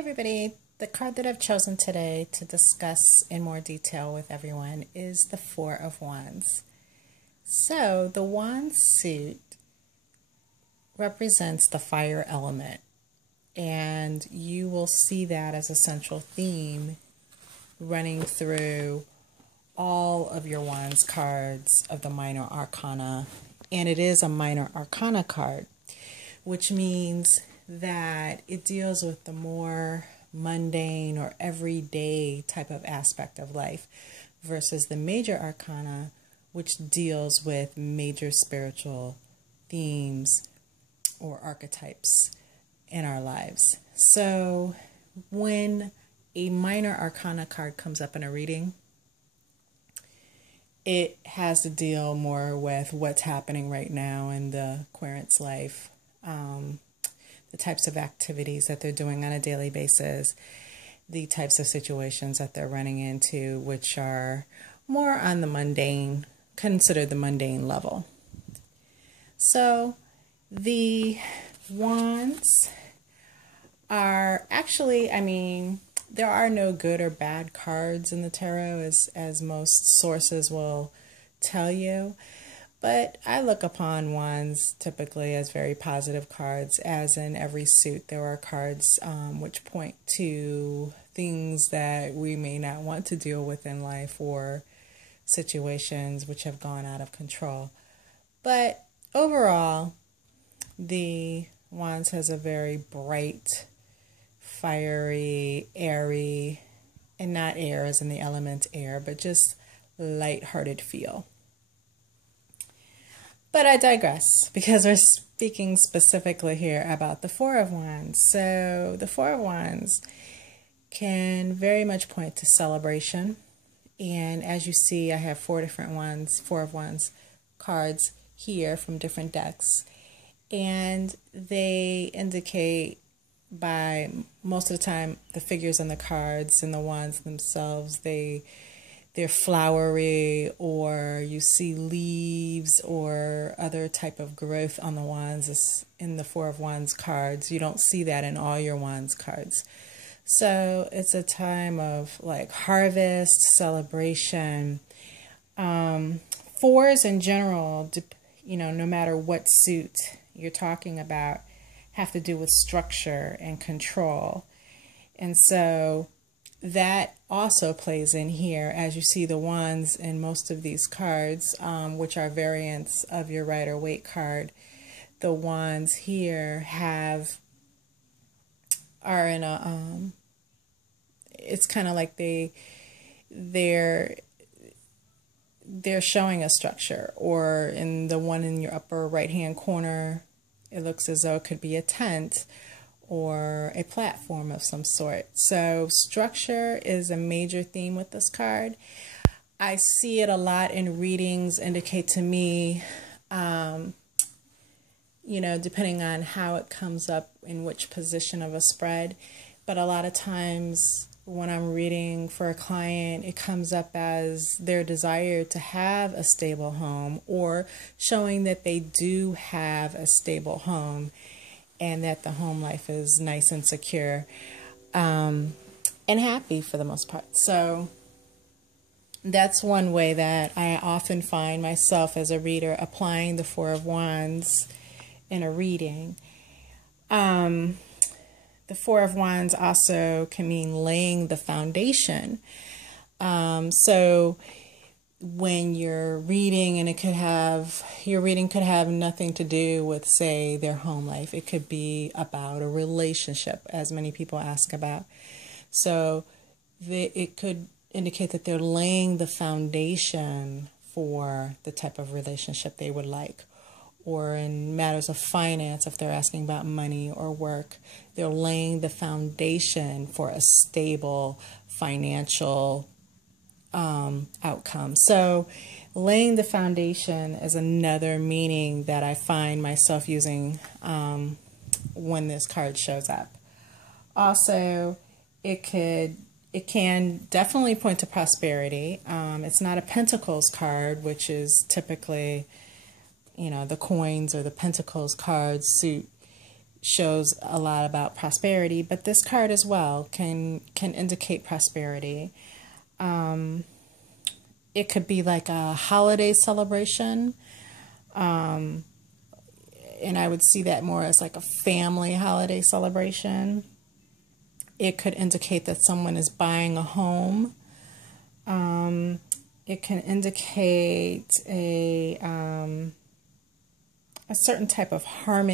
everybody. The card that I've chosen today to discuss in more detail with everyone is the Four of Wands. So the Wand suit represents the fire element, and you will see that as a central theme running through all of your Wands cards of the Minor Arcana, and it is a Minor Arcana card, which means that it deals with the more mundane or everyday type of aspect of life versus the Major Arcana, which deals with major spiritual themes or archetypes in our lives. So when a Minor Arcana card comes up in a reading, it has to deal more with what's happening right now in the querent's life, the types of activities that they're doing on a daily basis, the types of situations that they're running into, which are more on the mundane, considered the mundane level. So the wands are actually, there are no good or bad cards in the tarot, as most sources will tell you. But I look upon wands typically as very positive cards, as in every suit there are cards which point to things that we may not want to deal with in life or situations which have gone out of control. But overall, the wands has a very bright, fiery, airy, and not air as in the element air, but just light-hearted feel. But I digress, because we're speaking specifically here about the Four of Wands. So the Four of Wands can very much point to celebration. And as you see, I have Four of Wands cards here from different decks. And they indicate, by most of the time, the figures on the cards and the wands themselves, they're flowery, or you see leaves or other type of growth on the wands in the Four of Wands cards. You don't see that in all your wands cards. So it's a time of like harvest, celebration. Fours in general, no matter what suit you're talking about, have to do with structure and control. And so that also plays in here, as you see the wands in most of these cards, which are variants of your Rider-Waite card. The wands here are in a, it's kind of like they're showing a structure, or in the one in your upper right-hand corner, it looks as though it could be a tent or a platform of some sort. So structure is a major theme with this card. I see it a lot in readings, indicate to me, depending on how it comes up in which position of a spread. But a lot of times when I'm reading for a client, it comes up as their desire to have a stable home, or showing that they do have a stable home and that the home life is nice and secure and happy for the most part. So that's one way that I often find myself as a reader applying the Four of Wands in a reading. The Four of Wands also can mean laying the foundation. So when you're reading, and your reading could have nothing to do with, say, their home life. It could be about a relationship, as many people ask about. So it could indicate that they're laying the foundation for the type of relationship they would like. Or in matters of finance, if they're asking about money or work, they're laying the foundation for a stable financial outcome. So laying the foundation is another meaning that I find myself using when this card shows up. Also, it can definitely point to prosperity. It's not a Pentacles card, which is typically, the coins or the Pentacles card suit shows a lot about prosperity, but this card as well can indicate prosperity. It could be like a holiday celebration, and I would see that more as like a family holiday celebration. It could indicate that someone is buying a home. It can indicate a certain type of harmony